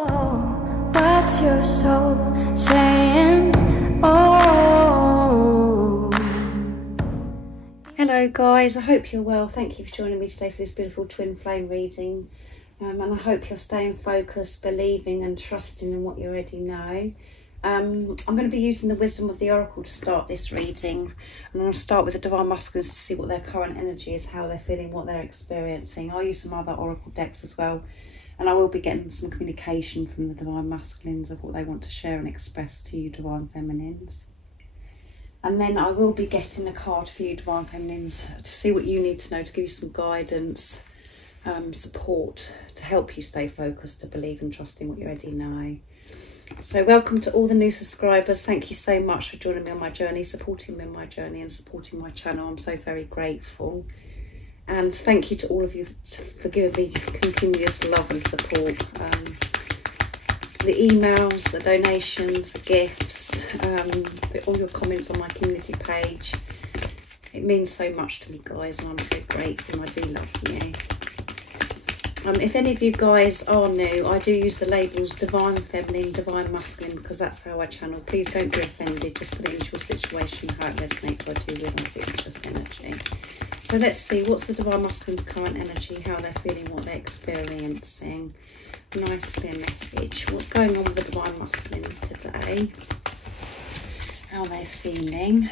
What's your soul saying? Oh. Hello guys, I hope you're well. Thank you for joining me today for this beautiful twin flame reading. And I hope you're staying focused, believing and trusting in what you already know. I'm going to be using the wisdom of the oracle to start this reading. I'm going to start with the divine masculines to see what their current energy is, how they're feeling, what they're experiencing. I'll use some other oracle decks as well, and I will be getting some communication from the divine masculines of what they want to share and express to you divine feminines. And then I will be getting a card for you divine feminines to see what you need to know, to give you some guidance, support, to help you stay focused, to believe and trust in what you already know. So welcome to all the new subscribers. Thank you so much for joining me on my journey, supporting me on my journey and supporting my channel. I'm so very grateful. And thank you to all of you for giving me continuous love and support. The emails, the donations, the gifts, all your comments on my community page. It means so much to me guys, and I'm so grateful and I do love you. If any of you guys are new, I do use the labels divine feminine, divine masculine, because that's how I channel. Please don't be offended, just put it into your situation, how it resonates. I do realise it's just energy. So let's see, what's the divine masculine's current energy, how they're feeling, what they're experiencing. Nice clear message. What's going on with the divine masculines today, how they're feeling.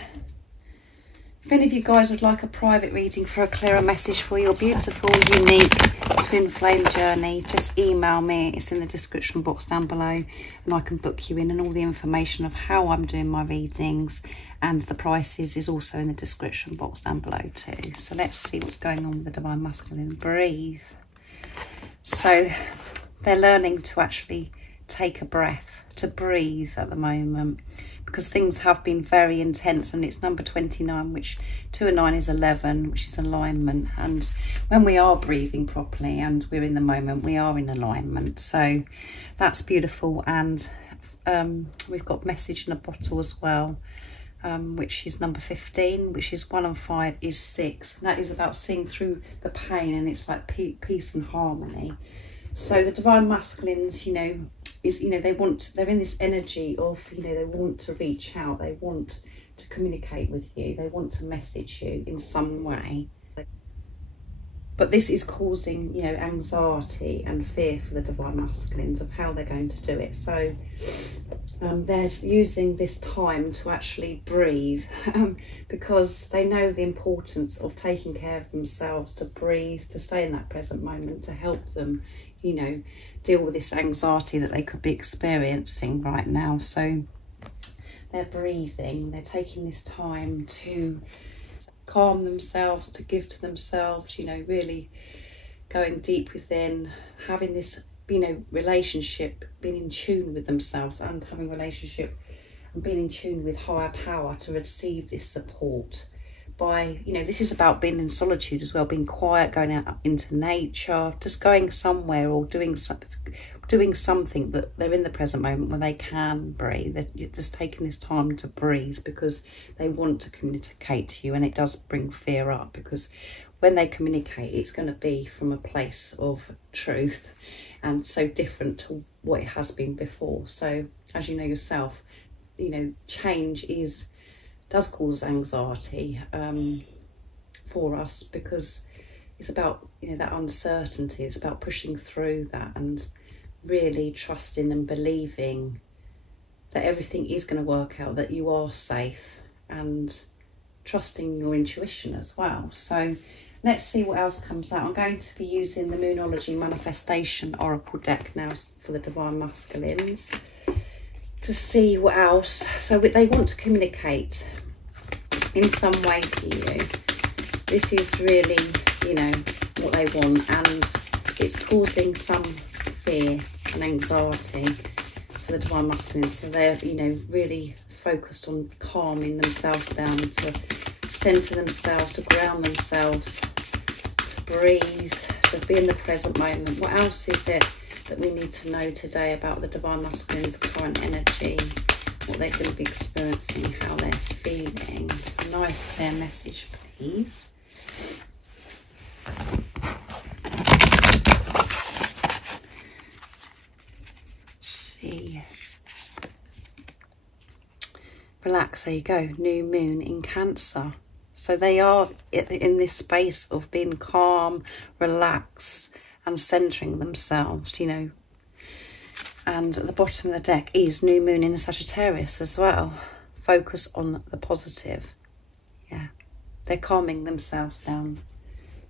If any of you guys would like a private reading for a clearer message for your beautiful, unique twin flame journey, just email me. It's in the description box down below, and I can book you in, and all the information of how I'm doing my readings and the prices is also in the description box down below too. So let's see what's going on with the divine masculine. Breathe. So they're learning to actually take a breath, to breathe at the moment, because things have been very intense, and it's number 29, which 2 and 9 is 11, which is alignment. And when we are breathing properly and we're in the moment, we are in alignment. So that's beautiful. And we've got message in a bottle as well, which is number 15, which is 1 and 5 is 6. And that is about seeing through the pain, and it's like peace and harmony. So the divine masculines, you know, they're in this energy of, you know, they want to reach out, they want to communicate with you, they want to message you in some way. But this is causing, you know, anxiety and fear for the divine masculines of how they're going to do it. So they're using this time to actually breathe because they know the importance of taking care of themselves, to breathe, to stay in that present moment, to help them, you know, deal with this anxiety that they could be experiencing right now. So they're breathing, they're taking this time to calm themselves, to give to themselves, you know, really going deep within, having this, you know, relationship, being in tune with themselves and having a relationship and being in tune with higher power to receive this support. By, you know, this is about being in solitude as well, being quiet, going out into nature, just going somewhere or doing something that they're in the present moment where they can breathe. They're just taking this time to breathe because they want to communicate to you, and it does bring fear up because when they communicate, it's going to be from a place of truth and so different to what it has been before. So as you know yourself, you know, change does cause anxiety for us, because it's about, you know, that uncertainty. It's about pushing through that and really trusting and believing that everything is going to work out, that you are safe, and trusting your intuition as well. So let's see what else comes out. I'm going to be using the Moonology Manifestation Oracle deck now for the divine masculines to see what else. So they want to communicate in some way to you. This is really, you know, what they want, and it's causing some fear and anxiety for the divine masculines. So they're, you know, really focused on calming themselves down, to center themselves, to ground themselves, to breathe, to be in the present moment. What else is it that we need to know today about the divine masculine's current energy, what they're going to be experiencing, how they're feeling? A nice clear message, please. relax. There you go, new moon in Cancer. So they are in this space of being calm, relaxed and centering themselves, you know. And at the bottom of the deck is new moon in Sagittarius as well. Focus on the positive. Yeah, they're calming themselves down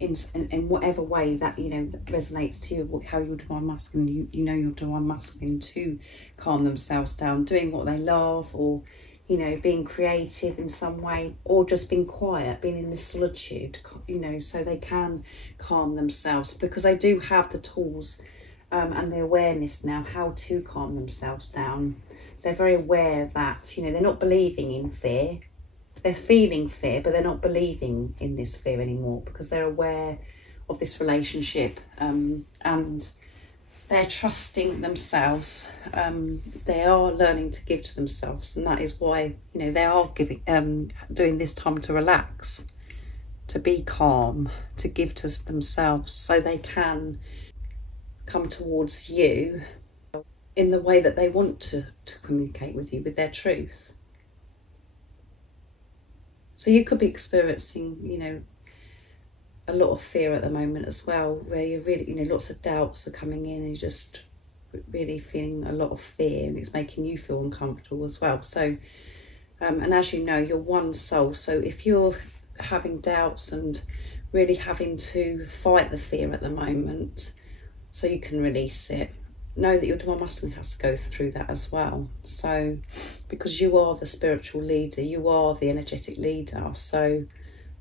in whatever way that, you know, that resonates to you, how your divine masculine, you know your divine masculine to calm themselves down, doing what they love, or, you know, being creative in some way, or just being quiet, being in this solitude, you know, so they can calm themselves, because they do have the tools and the awareness now how to calm themselves down. They're very aware that, you know, they're not believing in fear. They're feeling fear, but they're not believing in this fear anymore, because they're aware of this relationship, and they're trusting themselves. They are learning to give to themselves, and that is why, you know, they are giving, doing this time to relax, to be calm, to give to themselves, so they can come towards you in the way that they want to communicate with you, with their truth. So you could be experiencing, you know, a lot of fear at the moment as well, where you're really, you know, lots of doubts are coming in, and you're just really feeling a lot of fear, and it's making you feel uncomfortable as well. So, and as you know, you're one soul. So if you're having doubts and really having to fight the fear at the moment, so you can release it, know that your divine masculine has to go through that as well. So, because you are the spiritual leader, you are the energetic leader, so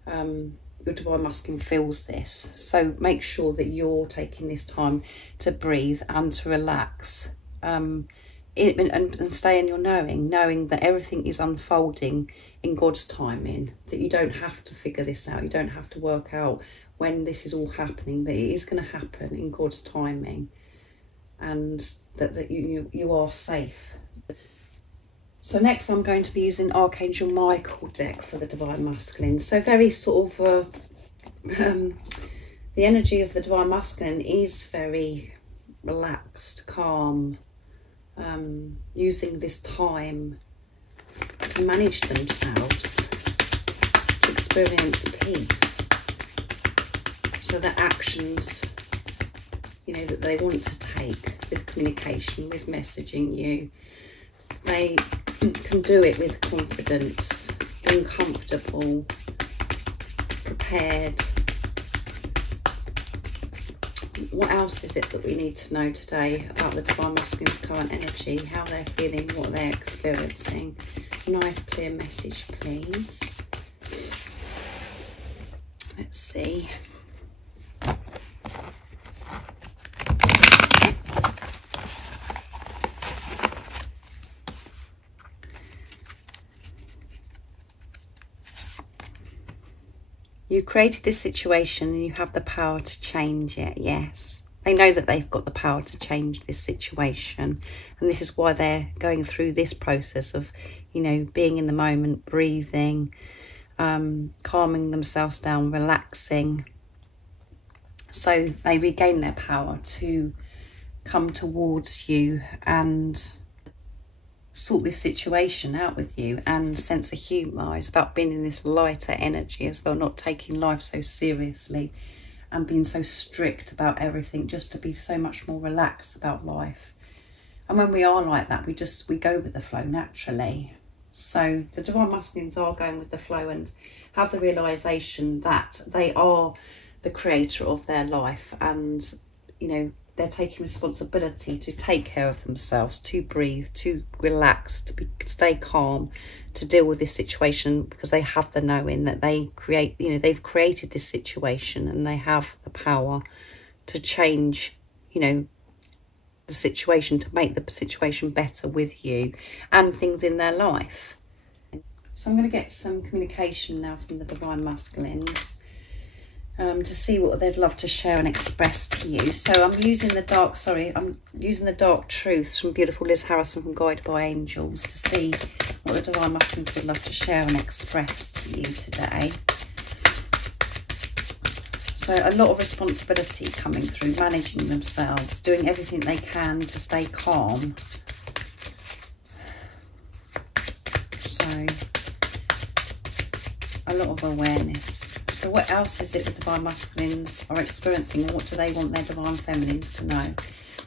your divine masculine feels this. So make sure that you're taking this time to breathe and to relax, and stay in your knowing that everything is unfolding in God's timing, that you don't have to figure this out, you don't have to work out when this is all happening, that it is going to happen in God's timing, and that you are safe. So next I'm going to be using Archangel Michael deck for the divine masculine. So very sort of the energy of the divine masculine is very relaxed, calm, using this time to manage themselves, to experience peace, so that actions, you know, that they want to take with communication, with messaging you, they can do it with confidence, being comfortable, prepared. What else is it that we need to know today about the divine masculine's current energy, how they're feeling, what they're experiencing? A nice clear message, please. Let's see. You created this situation and you have the power to change it, yes. They know that they've got the power to change this situation. And this is why they're going through this process of, you know, being in the moment, breathing, calming themselves down, relaxing. So they regain their power to come towards you and sort this situation out with you, and sense of humour. It's about being in this lighter energy as well, not taking life so seriously and being so strict about everything, just to be so much more relaxed about life. And when we are like that, we go with the flow naturally. So the divine masculines are going with the flow and have the realisation that they are the creator of their life, and, you know, they're taking responsibility to take care of themselves, to breathe, to relax, to stay calm, to deal with this situation, because they have the knowing that they've created this situation, and they have the power to change, you know, the situation, to make the situation better with you and things in their life. So I'm going to get some communication now from the divine masculines, to see what they'd love to share and express to you. So I'm using the dark truths from beautiful Liz Harrison from Guided by Angels, to see what the divine masculines would love to share and express to you today. So a lot of responsibility coming through, managing themselves, doing everything they can to stay calm. So So a lot of awareness. So what else is it the Divine Masculines are experiencing, and what do they want their Divine Feminines to know?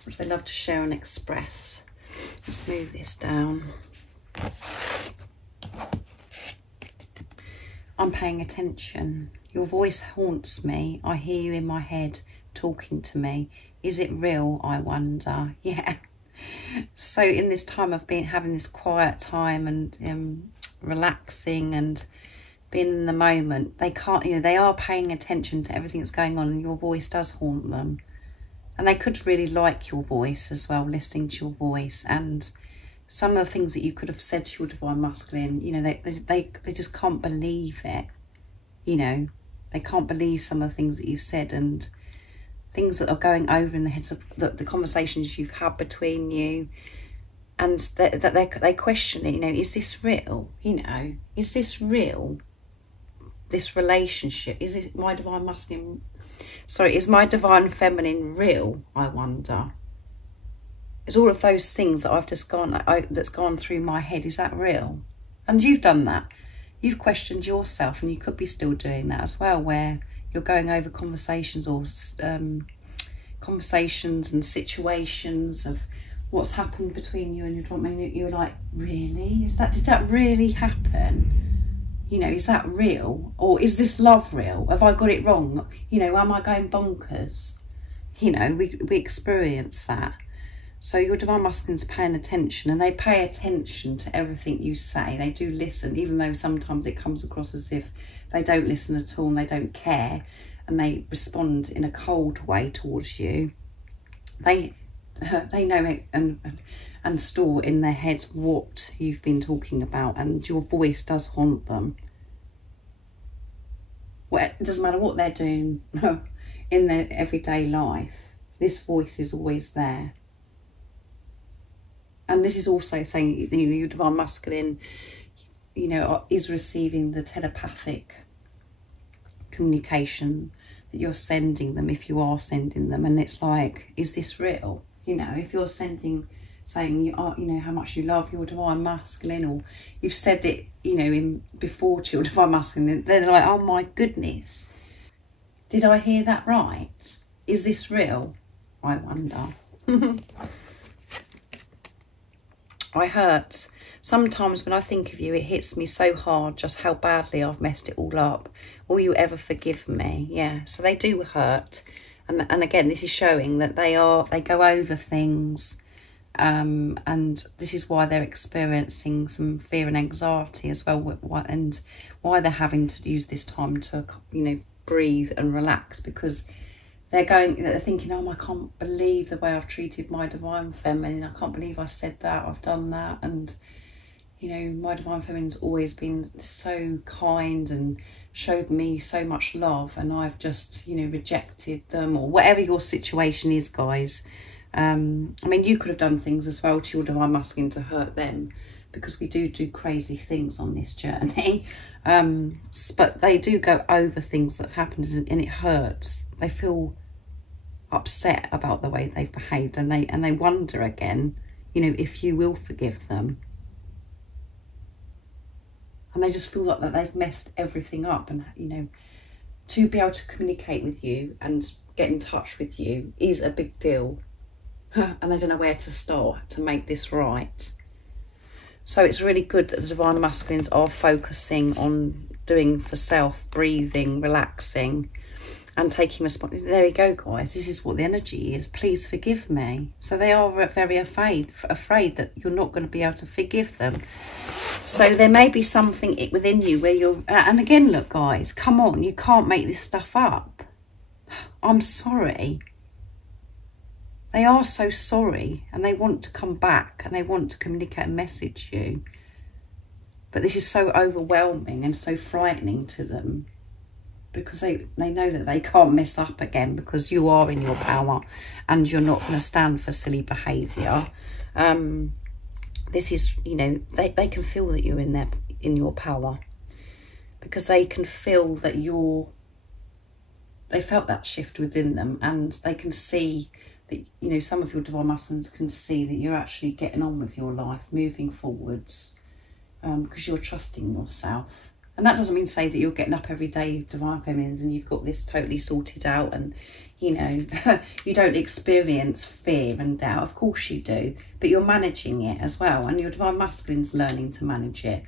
What do they love to share and express? Let's move this down. I'm paying attention. Your voice haunts me. I hear you in my head talking to me. Is it real, I wonder? Yeah. So in this time of having this quiet time and relaxing and being in the moment, they can't, you know, they are paying attention to everything that's going on, and your voice does haunt them. And they could really like your voice as well, listening to your voice, and some of the things that you could have said to your Divine Masculine, you know, they just can't believe it. You know, they can't believe some of the things that you've said, and things that are going over in the heads of the conversations you've had between you, and that they question it. You know, is this real? You know, is this real? This relationship, is it my Divine Masculine? Sorry, is my Divine Feminine real? I wonder. Is all of those things that I've just that's gone through my head, is that real? And you've done that. You've questioned yourself, and you could be still doing that as well, where you're going over conversations or conversations and situations of what's happened between you and your Divine Feminine. You're like, really? Did that really happen? You know, is that real? Or is this love real? Have I got it wrong? You know, am I going bonkers? You know, we experience that. So your Divine Masculine's paying attention, and they pay attention to everything you say. They do listen, even though sometimes it comes across as if they don't listen at all and they don't care, and they respond in a cold way towards you. They know it and store in their heads what you've been talking about, and your voice does haunt them. Well, it doesn't matter what they're doing in their everyday life, this voice is always there. And this is also saying, you know, your Divine Masculine, you know, is receiving the telepathic communication that you're sending them, if you are sending them. And it's like, is this real? You know, if you're saying you know, how much you love your Divine Masculine, or you've said it, you know, before to your Divine Masculine, they're like, oh my goodness, did I hear that right? Is this real? I wonder. I hurt. Sometimes when I think of you, it hits me so hard just how badly I've messed it all up. Will you ever forgive me? Yeah, so they do hurt. And again, this is showing that they go over things. And this is why they're experiencing some fear and anxiety as well, and why they're having to use this time to, you know, breathe and relax, because they're thinking, oh, I can't believe the way I've treated my Divine Feminine. I can't believe I said that, I've done that. And, you know, my Divine Feminine's always been so kind and showed me so much love, and I've just, you know, rejected them, or whatever your situation is, guys. I mean, you could have done things as well to your Divine Masculine to hurt them, because we do crazy things on this journey. But they do go over things that have happened, and it hurts. They feel upset about the way they've behaved, and they wonder again, you know, if you will forgive them. And they just feel like that they've messed everything up, and, you know, to be able to communicate with you and get in touch with you is a big deal. And they don't know where to start to make this right. So it's really good that the Divine Masculines are focusing on doing for self, breathing, relaxing, and taking responsibility. There we go, guys. This is what the energy is. Please forgive me. So they are very afraid that you're not going to be able to forgive them. So there may be something within you where you're... And again, look, guys, come on. You can't make this stuff up. I'm sorry. They are so sorry, and they want to come back, and they want to communicate and message you. But this is so overwhelming and so frightening to them, because they know that they can't mess up again, because you are in your power and you're not going to stand for silly behaviour. This is, you know, they can feel that you're in your power, because they can feel that they felt that shift within them, and they can see that, you know, some of your Divine Masculines can see that you're actually getting on with your life, moving forwards. because you're trusting yourself. And that doesn't mean to say that you're getting up every day, Divine Feminines, and you've got this totally sorted out and, you know, you don't experience fear and doubt. Of course you do, but you're managing it as well. And your Divine Masculine's learning to manage it,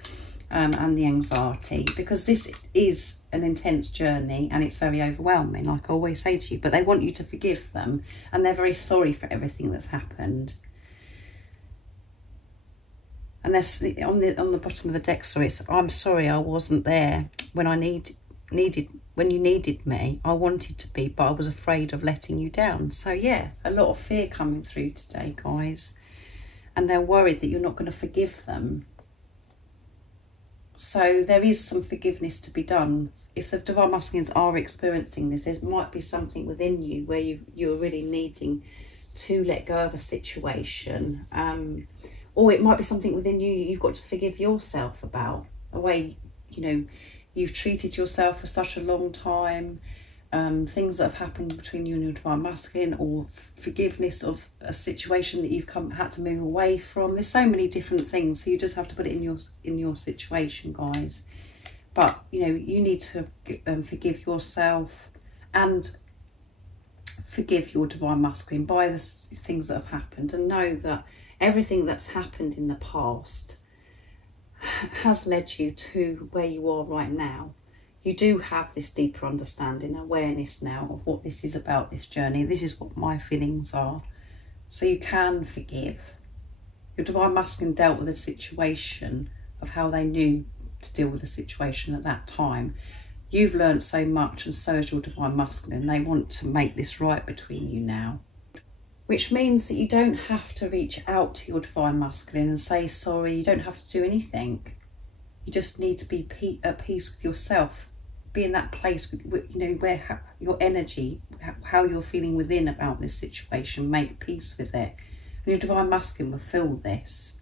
and the anxiety, because this is an intense journey and it's very overwhelming, like I always say to you. But they want you to forgive them, and they're very sorry for everything that's happened. And there's on the bottom of the deck, sorry, it's, I'm sorry I wasn't there when when you needed me. I wanted to be, but I was afraid of letting you down. So yeah, a lot of fear coming through today, guys. And they're worried that you're not going to forgive them. So there is some forgiveness to be done. If the Divine Masculines are experiencing this, there might be something within you where you're really needing to let go of a situation. Or it might be something within you you've got to forgive yourself about. A way, you know, you've treated yourself for such a long time. Things that have happened between you and your Divine Masculine, or forgiveness of a situation that you've had to move away from. There's so many different things, so you just have to put it in your situation, guys. But, you know, you need to forgive yourself and forgive your Divine Masculine by the things that have happened, and know that everything that's happened in the past has led you to where you are right now. You do have this deeper understanding, awareness now of what this is about, this journey. This is what my feelings are. So you can forgive. Your Divine Masculine dealt with a situation of how they knew to deal with the situation at that time. You've learned so much, and so has your Divine Masculine. They want to make this right between you now. Which means that you don't have to reach out to your Divine Masculine and say sorry. You don't have to do anything. You just need to be at peace with yourself. Be in that place, you know, where your energy, how you're feeling within about this situation, make peace with it. And your Divine Masculine will feel this.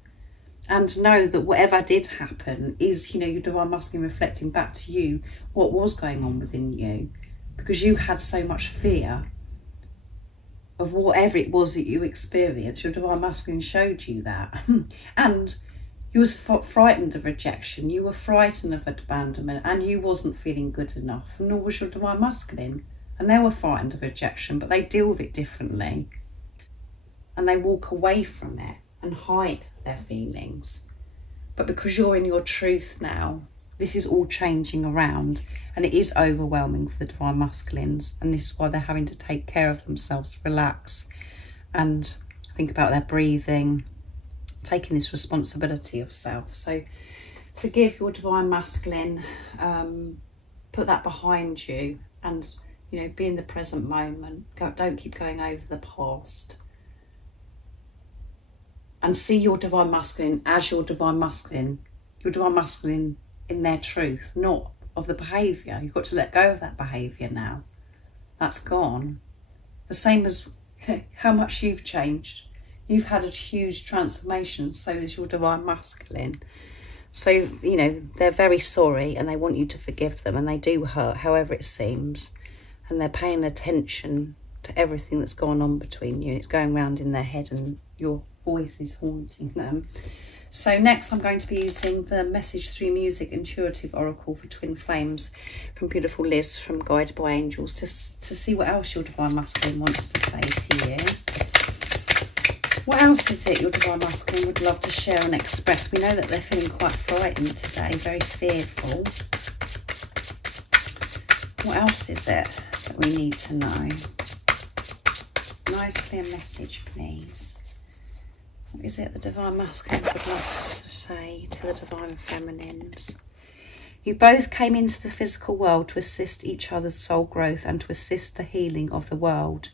And know that whatever did happen is, you know, your Divine Masculine reflecting back to you what was going on within you. Because you had so much fear of whatever it was that you experienced. Your Divine Masculine showed you that. And you was frightened of rejection. You were frightened of abandonment, and you wasn't feeling good enough. And nor was your Divine Masculine. And they were frightened of rejection, but they deal with it differently. And they walk away from it and hide their feelings. But because you're in your truth now, this is all changing around, and it is overwhelming for the Divine Masculines, and this is why they're having to take care of themselves, relax, and think about their breathing, taking this responsibility of self. So forgive your Divine Masculine, put that behind you, and, you know, be in the present moment. Don't keep going over the past. And see your Divine Masculine as your Divine Masculine in their truth, not of the behaviour. You've got to let go of that behaviour now. That's gone. The same as how much you've changed. You've had a huge transformation, so is your Divine Masculine. So, you know, they're very sorry, and they want you to forgive them, and they do hurt, however it seems. And they're paying attention to everything that's gone on between you. It's going round in their head, and your voice is haunting them. So next I'm going to be using the Message Through Music Intuitive Oracle for Twin Flames from beautiful Liz from Guided by Angels to see what else your Divine Masculine wants to say to you. What else is it your Divine Masculine would love to share and express? We know that they're feeling quite frightened today, very fearful. What else is it that we need to know? Nice clear message, please. What is it the Divine Masculine would like to say to the Divine Feminines? You both came into the physical world to assist each other's soul growth and to assist the healing of the world.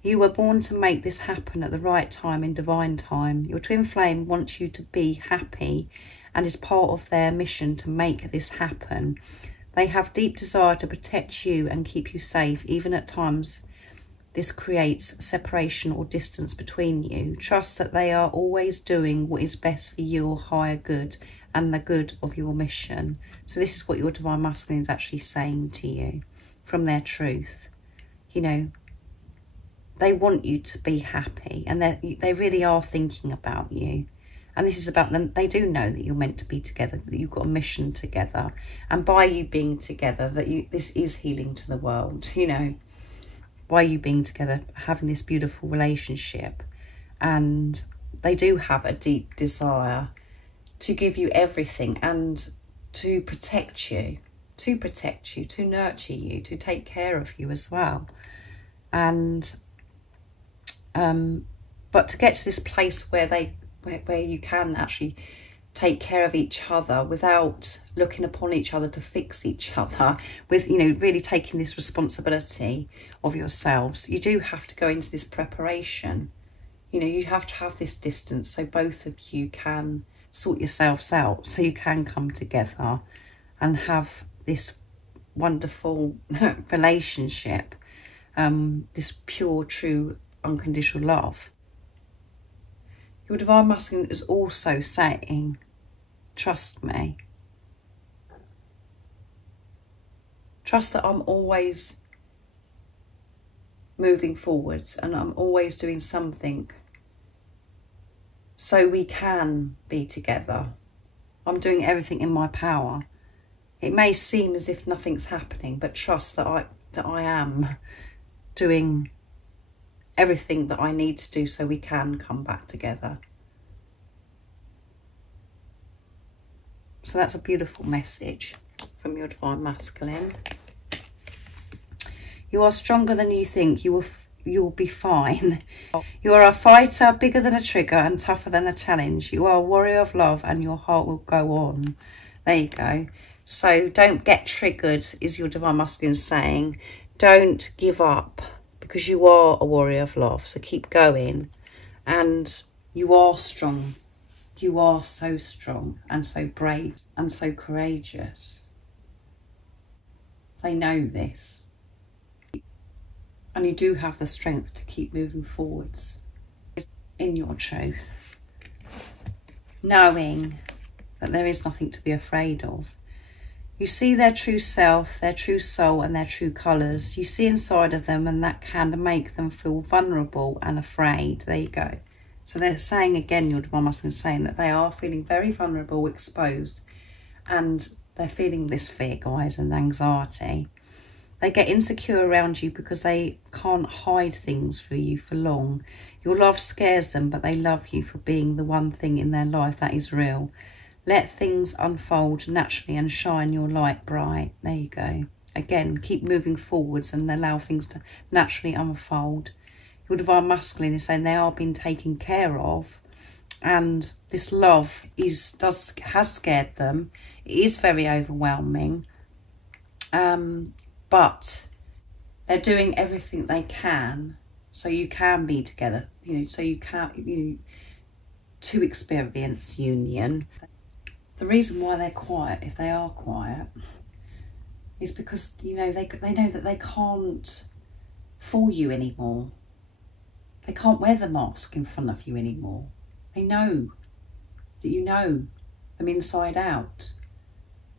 You were born to make this happen at the right time, in divine time. Your twin flame wants you to be happy and is part of their mission to make this happen. They have deep desire to protect you and keep you safe, even at times this creates separation or distance between you. Trust that they are always doing what is best for your higher good and the good of your mission. So this is what your Divine Masculine is actually saying to you from their truth. You know, they want you to be happy, and they really are thinking about you. And this is about them. They do know that you're meant to be together, that you've got a mission together. And by you being together, that this is healing to the world, you know. By you being together, having this beautiful relationship. And they do have a deep desire to give you everything and to protect you, to nurture you, to take care of you as well. And but to get to this place where where you can actually take care of each other without looking upon each other to fix each other, with, you know, really taking this responsibility of yourselves, you do have to go into this preparation. You know, you have to have this distance so both of you can sort yourselves out, so you can come together and have this wonderful relationship, this pure, true, unconditional love. Your Divine Masculine is also saying, trust me. Trust that I'm always moving forwards and I'm always doing something so we can be together. I'm doing everything in my power. It may seem as if nothing's happening, but trust that I am doing everything that I need to do so we can come back together. So that's a beautiful message from your Divine Masculine. You are stronger than you think. You will be fine. You are a fighter, bigger than a trigger and tougher than a challenge. You are a warrior of love and your heart will go on. There you go. So don't get triggered, is your Divine Masculine saying. Don't give up, because you are a warrior of love. So keep going. And you are strong. You are so strong and so brave and so courageous. They know this. And you do have the strength to keep moving forwards in your truth, knowing that there is nothing to be afraid of. You see their true self, their true soul and their true colours. You see inside of them, and that can make them feel vulnerable and afraid. There you go. So they're saying again, your Divine Masculine is saying that they are feeling very vulnerable, exposed, and they're feeling this fear, guys, and anxiety. They get insecure around you because they can't hide things for you for long. Your love scares them, but they love you for being the one thing in their life that is real. Let things unfold naturally and shine your light bright. There you go. Again, keep moving forwards and allow things to naturally unfold. Your Divine Masculine is saying they are being taken care of, and this love has scared them. It is very overwhelming. But they're doing everything they can so you can be together, you know, so you can, you know, to experience union. The reason why they're quiet, if they are quiet, is because, you know, they know that they can't fool you anymore. They can't wear the mask in front of you anymore. They know that you know them inside out,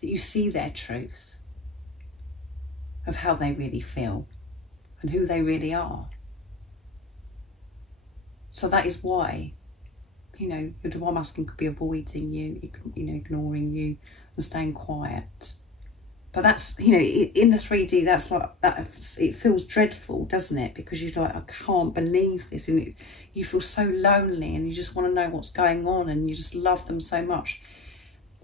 that you see their truth of how they really feel and who they really are. So that is why, you know, your Divine Masculine could be avoiding you, you know, ignoring you and staying quiet. But that's, you know, in the 3D, that's like, that. It feels dreadful, doesn't it? Because you're like, I can't believe this. And you feel so lonely and you just want to know what's going on and you just love them so much.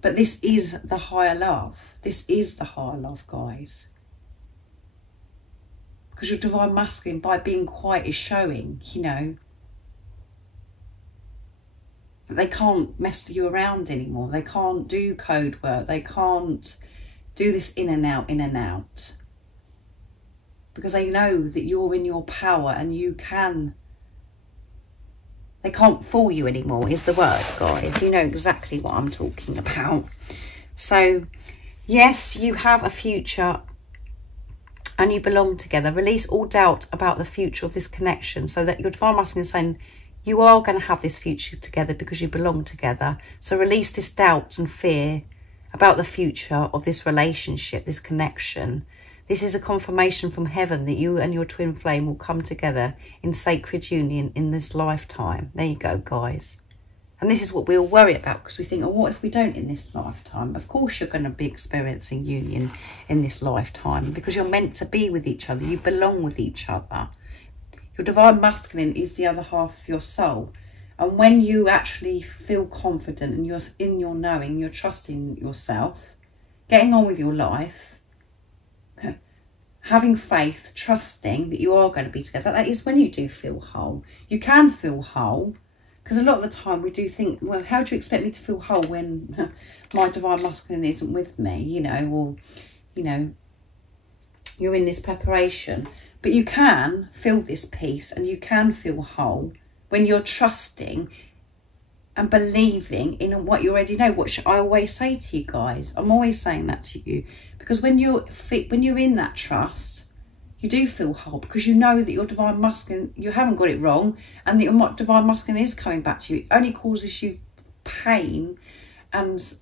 But this is the higher love. This is the higher love, guys. Because your Divine Masculine, by being quiet, is showing, you know, that they can't mess you around anymore. They can't do code work. They can't do this in and out. Because they know that you're in your power and you can. They can't fool you anymore, is the word, guys. You know exactly what I'm talking about. So, yes, you have a future and you belong together. Release all doubt about the future of this connection, so that your Divine Masculine is saying you are going to have this future together because you belong together. So release this doubt and fear about the future of this relationship, this connection. This is a confirmation from heaven that you and your twin flame will come together in sacred union in this lifetime. There you go, guys. And this is what we all worry about, because we think, oh, what if we don't in this lifetime? Of course you're going to be experiencing union in this lifetime, because you're meant to be with each other. You belong with each other. Your divine masculine is the other half of your soul. And when you actually feel confident and you're in your knowing, you're trusting yourself, getting on with your life, having faith, trusting that you are going to be together, that is when you do feel whole. You can feel whole, because a lot of the time we do think, well, how do you expect me to feel whole when my divine masculine isn't with me, you know, or, you know, you're in this preparation. But you can feel this peace and you can feel whole when you're trusting and believing in what you already know. What I always say to you guys, I'm always saying that to you, because when you're in that trust, you do feel whole, because you know that your divine masculine, you haven't got it wrong, and that your divine masculine is coming back to you. It only causes you pain and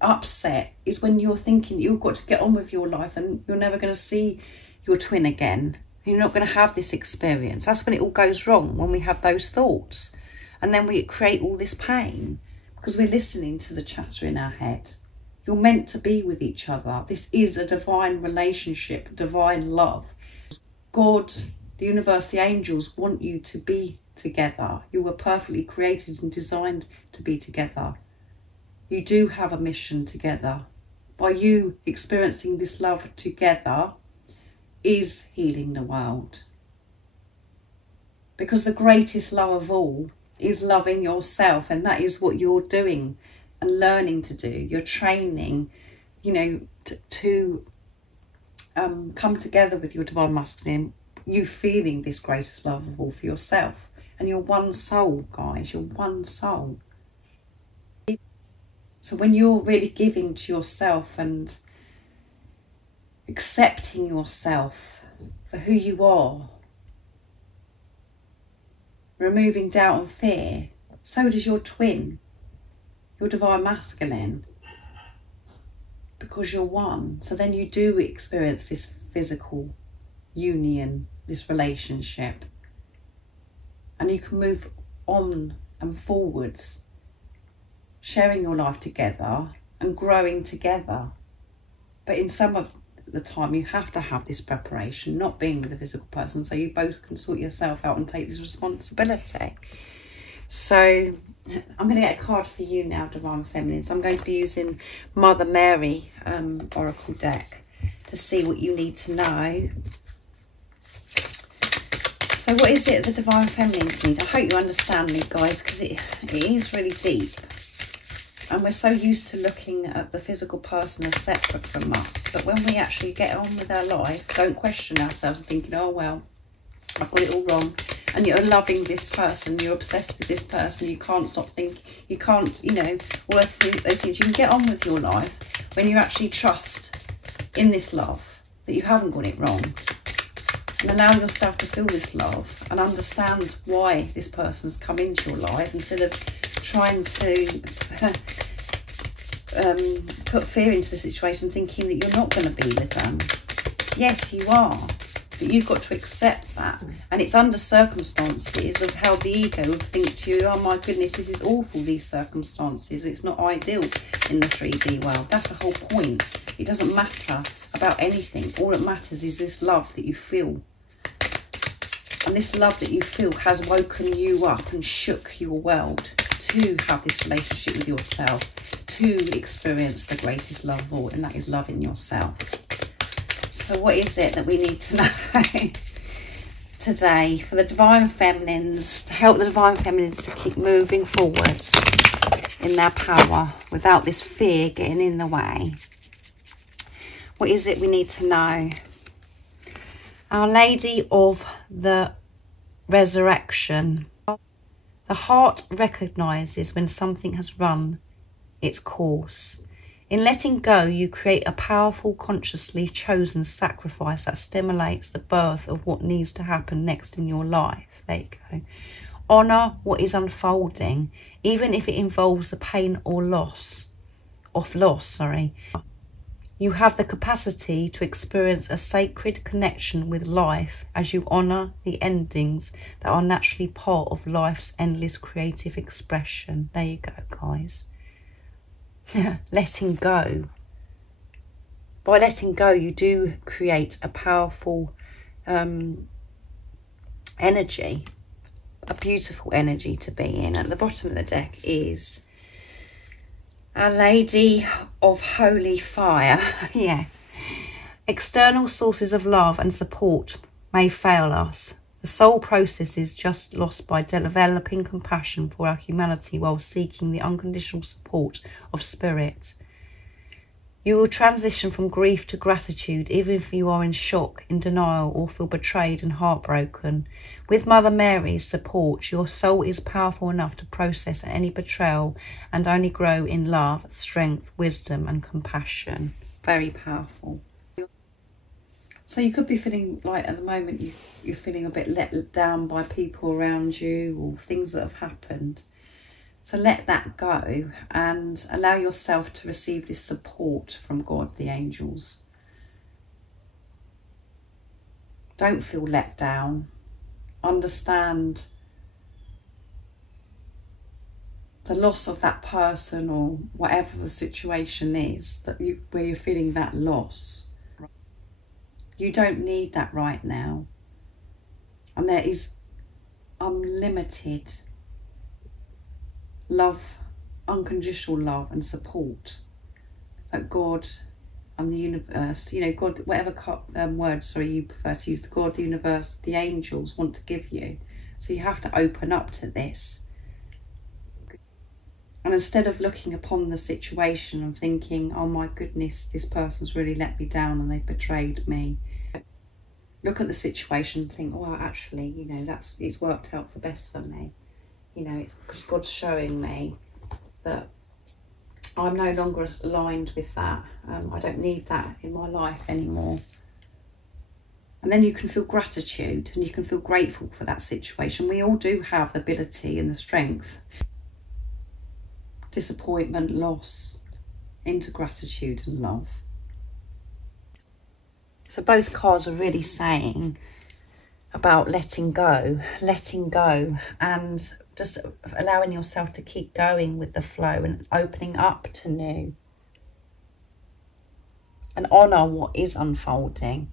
upset is when you're thinking you've got to get on with your life and you're never going to see your twin again. You're not going to have this experience. That's when it all goes wrong, when we have those thoughts. And then we create all this pain because we're listening to the chatter in our head. You're meant to be with each other. This is a divine relationship, divine love. God, the universe, the angels want you to be together. You were perfectly created and designed to be together. You do have a mission together. By you experiencing this love together is healing the world. Because the greatest love of all is loving yourself, and that is what you're doing and learning to do. You're training, you know, to come together with your divine masculine, you feeling this greatest love of all for yourself. And you're one soul, guys, you're one soul. So when you're really giving to yourself and accepting yourself for who you are, removing doubt and fear, so does your twin, your divine masculine, because you're one. So then you do experience this physical union, this relationship, and you can move on and forwards, sharing your life together and growing together. But in some of the time you have to have this preparation, not being with a physical person, so you both can sort yourself out and take this responsibility. So I'm going to get a card for you now, Divine Feminine. So I'm going to be using Mother Mary Oracle deck to see what you need to know. So what is it the Divine Feminines need? I hope you understand me, guys, because it is really deep. And we're so used to looking at the physical person as separate from us. But when we actually get on with our life, don't question ourselves and thinking, oh, well, I've got it all wrong. And you're loving this person, you're obsessed with this person, you can't stop thinking, you can't, you know, all those things. You can get on with your life when you actually trust in this love, that you haven't got it wrong. And allow yourself to feel this love and understand why this person's come into your life, instead of trying to put fear into the situation, thinking that you're not going to be with them. Yes, you are, but you've got to accept that. And it's under circumstances of how the ego would think to you, oh my goodness, this is awful, these circumstances, it's not ideal in the 3D world. That's the whole point. It doesn't matter about anything. All that matters is this love that you feel. And this love that you feel has woken you up and shook your world to have this relationship with yourself, to experience the greatest love of all, and that is loving yourself. So what is it that we need to know today for the Divine Feminines, to help the Divine Feminines to keep moving forwards in their power without this fear getting in the way? What is it we need to know? Our Lady of the Resurrection. The heart recognises when something has run its course. In letting go, you create a powerful, consciously chosen sacrifice that stimulates the birth of what needs to happen next in your life. There you go. Honour what is unfolding, even if it involves the pain or loss. You have the capacity to experience a sacred connection with life as you honour the endings that are naturally part of life's endless creative expression. There you go, guys. Letting go. By letting go, you do create a powerful energy, a beautiful energy to be in. At the bottom of the deck is Our Lady of Holy Fire. Yeah. External sources of love and support may fail us. The soul process is just lost by developing compassion for our humanity while seeking the unconditional support of spirit. You will transition from grief to gratitude, even if you are in shock, in denial, or feel betrayed and heartbroken. With Mother Mary's support, your soul is powerful enough to process any betrayal and only grow in love, strength, wisdom, and compassion. Very powerful. So you could be feeling like at the moment you're feeling a bit let down by people around you or things that have happened. So let that go and allow yourself to receive this support from God, the angels. Don't feel let down. Understand the loss of that person or whatever the situation is where you're feeling that loss. You don't need that right now. And there is unlimited love, unconditional love and support that God and the universe, God, whatever word, you prefer to use, the God, the universe, the angels want to give you. So you have to open up to this. And instead of looking upon the situation and thinking, oh my goodness, this person's really let me down and they've betrayed me, look at the situation and think, well, actually, it's worked out for best for me. Because God's showing me that I'm no longer aligned with that. I don't need that in my life anymore. And then you can feel gratitude and you can feel grateful for that situation. We all do have the ability and the strength. Disappointment, loss, into gratitude and love. So both cards are really saying about letting go and just allowing yourself to keep going with the flow and opening up to new. And honour what is unfolding.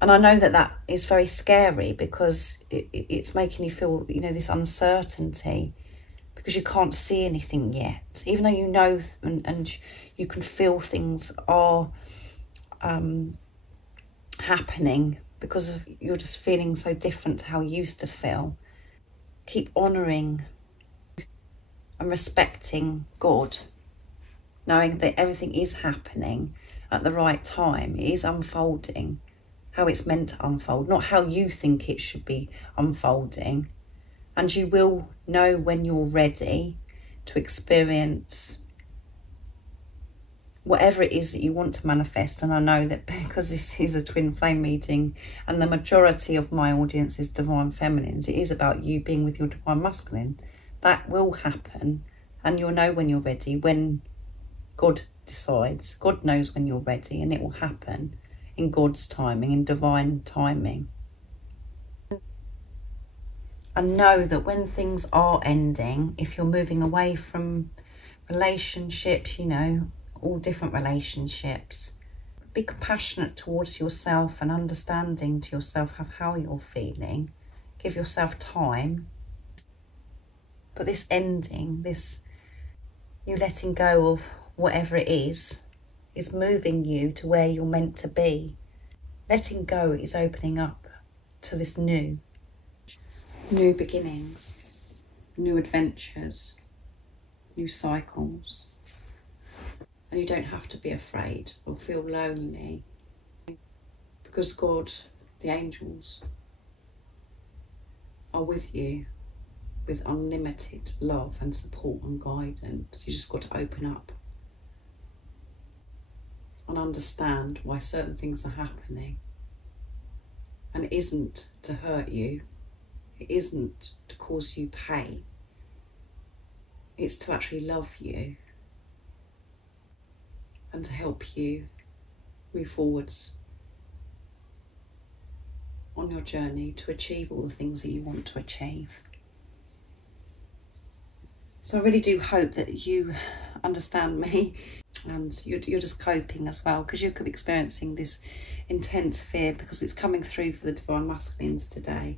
And I know that is very scary because it's making you feel, this uncertainty because you can't see anything yet. Even though you know and you can feel things are happening because you're just feeling so different to how you used to feel. Keep honouring and respecting God, knowing that everything is happening at the right time. It is unfolding how it's meant to unfold, not how you think it should be unfolding. And you will know when you're ready to experience whatever it is that you want to manifest. And I know that because this is a twin flame meeting and the majority of my audience is divine feminines, it is about you being with your divine masculine. That will happen and you'll know when you're ready, when God decides. God knows when you're ready and it will happen in God's timing, in divine timing. And know that when things are ending, if you're moving away from relationships, all different relationships, be compassionate towards yourself and understanding to yourself of how you're feeling. Give yourself time. But this ending, you letting go of whatever it is moving you to where you're meant to be. Letting go is opening up to this new beginnings, new adventures, new cycles. And you don't have to be afraid or feel lonely because God, the angels, are with you with unlimited love and support and guidance. You just got to open up and understand why certain things are happening. And it isn't to hurt you. It isn't to cause you pain. It's to actually love you and to help you move forwards on your journey to achieve all the things that you want to achieve. So I really do hope that you understand me, and you're just coping as well, because you could be experiencing this intense fear because it's coming through for the Divine Masculines today.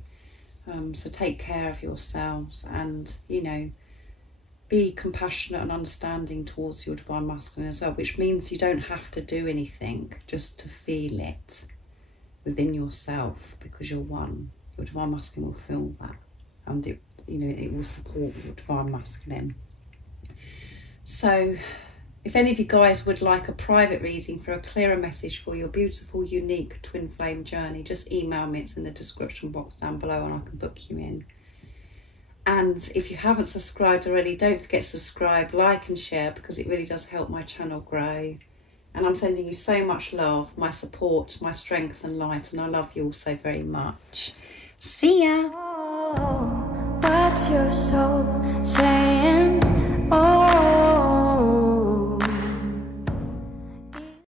So take care of yourselves, and, you know, be compassionate and understanding towards your Divine Masculine as well, which means you don't have to do anything, just to feel it within yourself, because you're one. Your Divine Masculine will feel that, and it, you know, it will support your Divine Masculine. So if any of you guys would like a private reading for a clearer message for your beautiful, unique twin flame journey, just email me. It's in the description box down below and I can book you in. And if you haven't subscribed already, don't forget to subscribe, like and share, because it really does help my channel grow. And I'm sending you so much love, my support, my strength and light, and I love you all so very much. See ya! Oh, what's your soul saying?